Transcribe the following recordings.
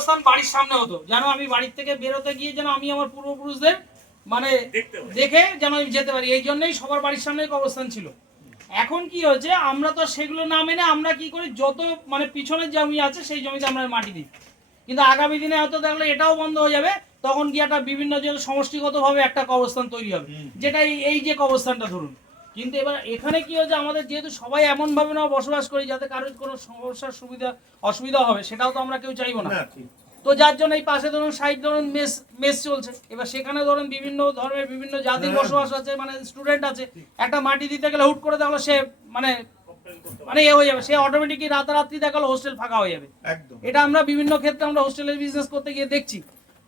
কবরস্থান বাড়ির সামনে হতো, যেন আমি বাড়ির থেকে বেরোতে গিয়ে যেন আমি আমার পূর্বপুরুষদের মানে দেখে যেন আমি যেতে পারি, এই জন্যই সবার বাড়ির সামনে কবরস্থান ছিল। এখন কি হয়েছে, আমরা তো সেগুলো না মেনে আমরা কি করি, যত মানে পিছনের জমি আছে সেই জমিতে আমরা মাটি দিই। কিন্তু আগামী দিনে হয়তো দেখলে এটাও বন্ধ হয়ে যাবে, তখন কি একটা বিভিন্ন যে সমষ্টিগতভাবে একটা কবরস্থান তৈরি হবে, যেটা এই যে কবরস্থানটা ধরুন। কিন্তু এবার এখানে কি হয়েছে, আমাদের যেহেতু সবাই এমনভাবে না বসবাস করি যাতে কারোর কোনো সমস্যার অসুবিধা হবে, সেটাও তো আমরা কেউ চাইবো না। তো যার জন্য এই পাশে ধরুন সাইড ধরুন মেস চলছে, এবার সেখানে ধরুন বিভিন্ন ধর্মের বিভিন্ন জাতির বসবাস আছে, মানে স্টুডেন্ট আছে, একটা মাটি দিতে গেলে হুট করে দেখলো সে মানে মানে এ হয়ে যাবে, সে অটোমেটিকই রাতারাতি দেখালো হোস্টেল ফাঁকা হয়ে যাবে। এটা আমরা বিভিন্ন ক্ষেত্রে আমরা হোস্টেলের বিজনেস করতে গিয়ে দেখছি।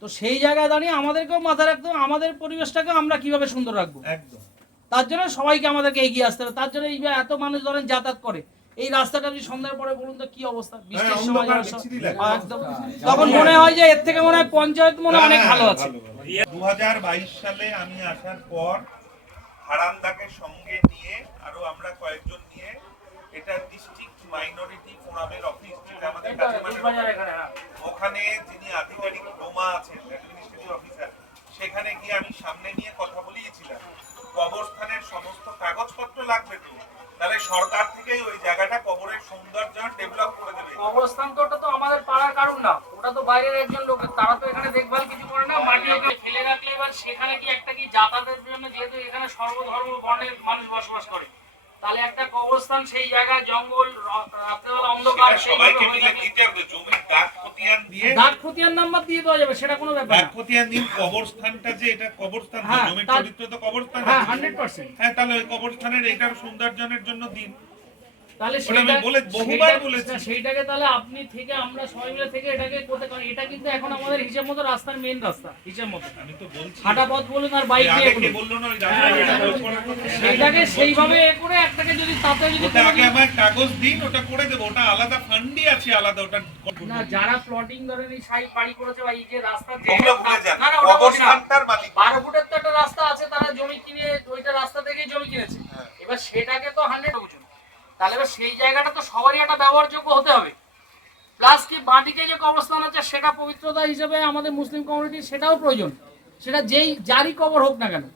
তো সেই জায়গায় দাঁড়িয়ে আমাদেরকেও মাথায় রাখতে হবে আমাদের পরিবেশটাকে আমরা কিভাবে সুন্দর রাখবো। তার জন্য সবাইকে আমাদেরকে এগিয়ে আসতে হবে। তার জন্য এই যে এত মানুষ ধরেন যাতায়াত করে, এই রাস্তাটা যদি সন্ধ্যার পরে বলুন তো কি অবস্থা, বৃষ্টির সময় একদম তখন মনে হয় যে এর থেকে মনে হয় পঞ্চায়েত মনে অনেক ভালো আছে। 2022 সালে আমি আসার পর হারান্দাকে সঙ্গে নিয়ে আরো আমরা কয়েকজন নিয়ে এটা ডিস্ট্রিক্ট মাইনরিটি ফোরামের অফিস, যেটা আমাদের ওখানে যিনি আধিকারিক রোমা আছেন অ্যাডমিনিস্ট্রেটিভ অফিসার, সেখানে গিয়ে আমি সামনে নিয়ে কথা বলিয়েছিলাম কবরস্থানের সমস্ত কাগজপত্র লাগবে তো, তাহলে সরকার থেকেই ওই জায়গাটা কবরের সৌন্দর্য ডেভেলপ করে দেবে। কবরস্থান তো ওটা তো আমাদের পাড়ার কারণ না, ওটা তো বাইরের একজন লোকের, তারা তো এখানে দেখভাল কিছু করে না, মাটি ওখানে ফেলে রাখলে এবার সেখানে কি একটা কি যাতায়াতের জন্য, যেহেতু এখানে সর্বধর্ম বর্ণের মানুষ বসবাস করে, তাহলে একটা কবরস্থান সেই জায়গায় জঙ্গল রাত্রেবেলা অন্ধকার, সবাইকে মিলে দিতে হবে, জমির দাগ খতিয়ান দিয়ে দাগ খতিয়ান নাম্বার দিয়ে দেওয়া যাবে, সেটা কোনো ব্যাপার না। দাগ খতিয়ান দিন কবরস্থানটা যে এটা কবরস্থান, জমির চরিত্র তো কবরস্থান, হ্যাঁ 100%। হ্যাঁ, তাহলে ওই কবরস্থানের এটার সৌন্দর্যের জন্য দিন, তাহলে সেইটাকে তাহলে আপনি থেকে আমরা সবাই মিলে থেকে এটাকে করতে পারি। এটা কিন্তু এখন আমাদের হিসেব মতো রাস্তার মেইন রাস্তা হিসেব মতো, আমি তো বলছি হাঁটা পথ বলুন আর বাইক দিয়ে বললো না ওই রাস্তা, সেইটাকে সেইভাবে এ করে একটাকে যদি তাতে যদি ওটা আগে আমার কাগজ দিন, ওটা করে দেব, ওটা আলাদা ফান্ডই আছে আলাদা, ওটা না যারা প্লটিং ধরেন এই সাইড বাড়ি করেছে বা এই যে রাস্তা কবরস্থানটার মালিক 12 ফুটের তো একটা রাস্তা আছে, তারা জমি কিনে ওইটা রাস্তা থেকেই জমি কিনেছে, এবার সেটাকে তো 100 বুঝুন, তাহলে এবার সেই জায়গাটা তো সবারই একটা ব্যবহারযোগ্য হতে হবে। প্লাস কি বাঁদিকে যে কবরস্থান আছে সেটা পবিত্রতা হিসেবে আমাদের মুসলিম কমিউনিটির সেটাও প্রয়োজন, সেটা যেই যারই কবর হোক না কেন,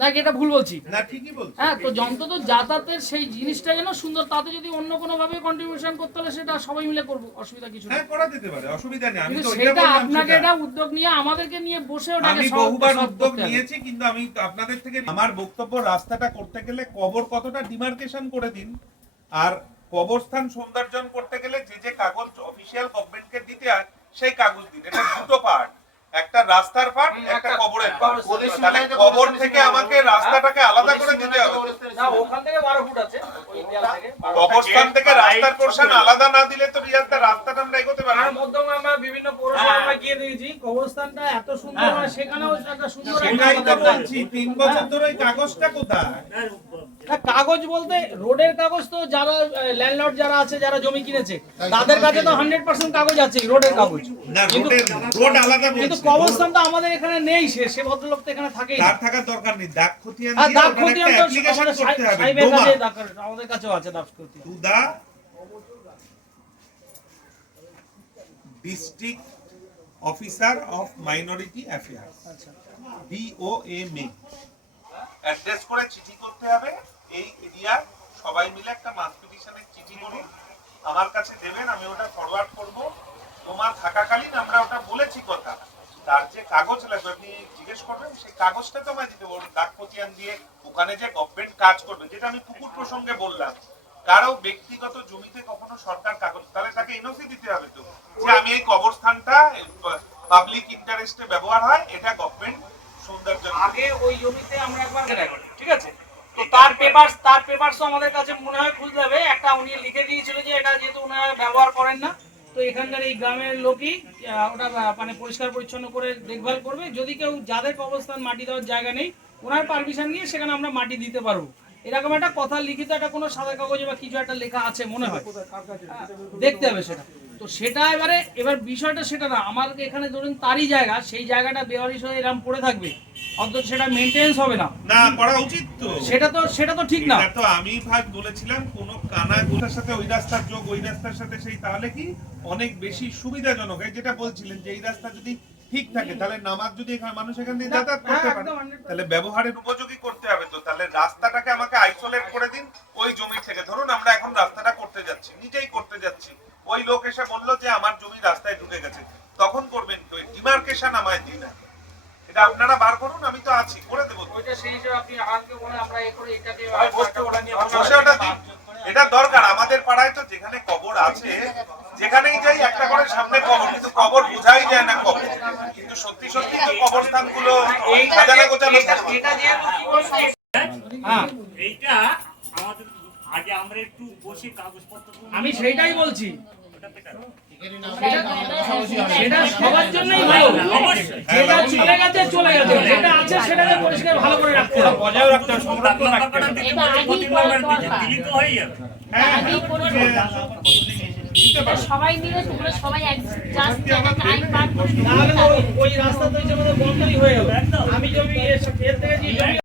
নাকি এটা ভুল বলছি? না ঠিকই বলছি। হ্যাঁ, তো অন্তত যাতায়াতের সেই জিনিসটা যেন সুন্দর, তাতে যদি অন্য কোনো ভাবে কন্ট্রিবিউশন করতে হলে সেটা সবাই মিলে করব, অসুবিধা কিছু নেই। হ্যাঁ, করা যেতে পারে, অসুবিধা নেই। আমি তো সেটা এটা বললাম, আপনাকে এটা উদ্যোগ নিয়ে আমাদেরকে নিয়ে বসে ওটাকে আমি বহুবার উদ্যোগ নিয়েছি, কিন্তু আমি আপনাদের থেকে আমার বক্তব্য, রাস্তাটা করতে গেলে কবর কতটা ডিমার্কেশন করে দিন, আর কবরস্থান সৌন্দর্যন করতে গেলে যে যে কাগজ অফিশিয়াল গভর্নমেন্টকে দিতে হয় সেই কাগজ দিন। এটা দুটো পার্ট, একটা রাস্তার পার্ট, একটা কবরের পার্ট। তাহলে কবর থেকে আমাকে রাস্তাটাকে আলাদা করে দিতে হবে। না, ওখান থেকে 12 ফুট আছে, ওই দেয়াল থেকে কবরস্থান থেকে রাস্তার পোরশন আলাদা না দিলে তো রিয়ালটা রাস্তাটা আমরা এগোতে পারবো না। আর মধ্যমে আমরা বিভিন্ন পৌরসভা আমরা গিয়ে দিয়েছি, কবরস্থানটা এত সুন্দর হয়, সেখানেও একটা সুন্দর সেটাই তো বলছি, 3 বছর ধরে এই কাগজটা কোথায়? না, কাগজ বলতে রোডের কাগজ তো যারা ল্যান্ডলর্ড যারা আছে, যারা জমি কিনেছে তাদের কাছে তো 100% কাগজ আছে রোডের কাগজ, না রোড আলাদা বলছি, কিন্তু কবরস্থান তো আমাদের এখানে নেই, সে ভদ্রলোক তো এখানে থাকেই না। তার থাকার দরকার নেই, দাগ খতিয়ান আর দিয়ে দাগ ওখানে খতিয়ান একটা তো অ্যাপ্লিকেশন আমাদের করতে হবে, সাহেবের কাছে আমাদের কাছেও আছে দাগ খতিয়ান। To the district officer of minority affairs, আচ্ছা, DOMA, অ্যাড্রেস করে চিঠি করতে হবে। এই এরিয়া সবাই মিলে একটা মাস পিটিশনের চিঠি করুন, আমার কাছে দেবেন, আমি ওটা ফরওয়ার্ড করব। তোমার থাকাকালীন আমরা ওটা বলেছি কথা, তার যে কাগজ লাগবে আপনি জিজ্ঞেস করবেন, সেই কাগজটা তো আমায় দিতে বলুন, দাগ খতিয়ান দিয়ে ওখানে যে গভর্নমেন্ট কাজ করবে, যেটা আমি পুকুর প্রসঙ্গে বললাম, কারো ব্যক্তিগত জমিতে কখনো সরকার কাগজ, তাহলে তাকে এনওসি দিতে হবে তো, যে আমি এই কবরস্থানটা পাবলিক ইন্টারেস্টে ব্যবহার হয়, এটা গভর্নমেন্ট সৌন্দর্য। আগে ওই জমিতে আমরা একবার ঠিক আছে, তো তার পেপারসও আমাদের কাছে মনে হয় খুঁজতে হবে, একটা উনি লিখে দিয়েছিল যে এটা যেহেতু ওনারা ব্যবহার করেন না, তো এখানকার এই গ্রামের লোকই ওটা মানে পরিষ্কার পরিচ্ছন্ন করে দেখভাল করবে। যদি কেউ যাদের কবরস্থান মাটি দেওয়ার জায়গা নেই, ওনার পারমিশন নিয়ে সেখানে আমরা মাটি দিতে পারবো, এরকম একটা কথা লিখিত একটা কোনো সাদা কাগজে বা কিছু একটা লেখা আছে মনে হয়, দেখতে হবে সেটা। তো সেটা এবার বিষয়টা সেটা না, আমার এখানে ধরুন তারই জায়গা, সেই জায়গাটা বেওয়ারিশ হয়ে এরকম পড়ে থাকবে, অন্তত সেটা মেনটেন্স হবে না, না করা উচিত তো। সেটা তো ঠিক না। এটা তো আমি ভাগ বলেছিলাম কোন কানাগুলোর সাথে ওই রাস্তার যোগ, ওই রাস্তার সাথে সেই, তাহলে কি অনেক বেশি সুবিধাজনক হয়। যেটা বলছিলেন যে এই রাস্তা যদি ঠিক থাকে তাহলে নামাজ যদি এখানে মানুষ এখান দিয়ে যাতায়াত করতে পারে, একদম 100%। তাহলে ব্যবহারের উপযোগী করতে হবে। তো তাহলে রাস্তাটাকে আমাকে আইসোলেট করে দিন ওই জমি থেকে। ধরুন আমরা এখন রাস্তাটা করতে যাচ্ছি, নিজেই করতে যাচ্ছি, ওই লোক এসে বললো যে আমার জমি রাস্তায় ঢুকে গেছে, তখন করবেন কি? ওই ডিমার্কেশন আমায় দিন, এটা আপনারা বার করুন, আমি তো আছি, করে দেবো। ওইটা সেই হিসেবে আপনি আজকে বলে আমরা এই করে এটাকে বসে ওটা দিন, এটা দরকার আমাদের পাড়ায়। তো যেখানে কবর আছে, যেখানেই যাই একটা করে সামনে কবর, কিন্তু কবর বোঝাই যায় না কবর, কিন্তু সত্যি সত্যি তো কবরস্থানগুলো সাজানো গোছানো থাকে। এটা দিয়ে কি বলছে? হ্যাঁ, এইটা আমাদের আগে আমরা একটু বসে কাগজপত্র আমি সেইটাই বলছি, ওটা better। সেটা সবার জন্যই ভালো। যেটা চলে গেছে চলে গেছে, যেটা আছে সেটাকে পরিষ্কার ভালো করে রাখতে হবে, বজায় রাখতে হবে, সংরক্ষণ রাখতে হবে। দিতে বলছে, প্রতিবার দিলি তো হয়ে যাবে। হ্যাঁ, সবাই মিলে তোমরা সবাই এক জাস্ট টাইম পার করে তাহলে তো ওই রাস্তা তো হিসেবে বন্ধই হয়ে গেল। আমি জমি এর থেকে যে জমি